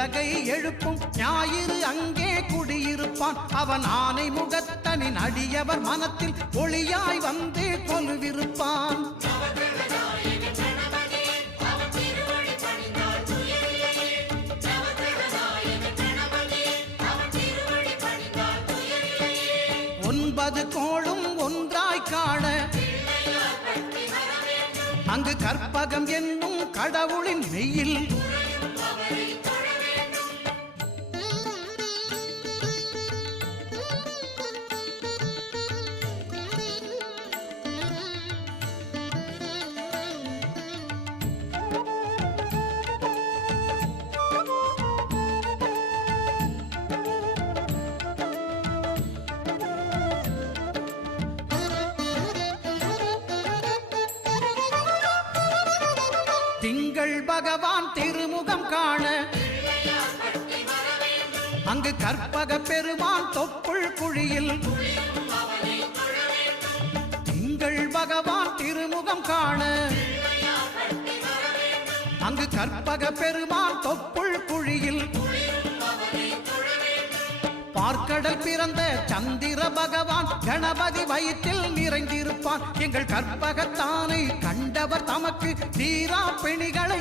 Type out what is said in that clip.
உலகை எழுப்பும் ஞாயிறு அங்கே குடியிருப்பான். அவன் ஆனை முகத்தனின் அடியவர் மனத்தில் ஒளியாய் வந்து கொலுவிருப்பான். ஒன்பது கோளும் ஒன்றாய் காண அங்கு கற்பகம் என்னும் கடவுளின் மெய்யில் திங்கள் பகவான் திருமுகம் காண அங்கு கற்பக பெருமான் தொப்புள் குழியில் திங்கள் பகவான் திருமுகம் காண அங்கு கற்பக பெருமான் தொப்புள் குழியில் பார்க்கடல் பிறந்த சந்திர பகவான் கணபதி வயிற்றில் நிறைந்திருப்பான். எங்கள் கற்பகத்தானை கண்டவர் தமக்கு தீரா பிணிகளை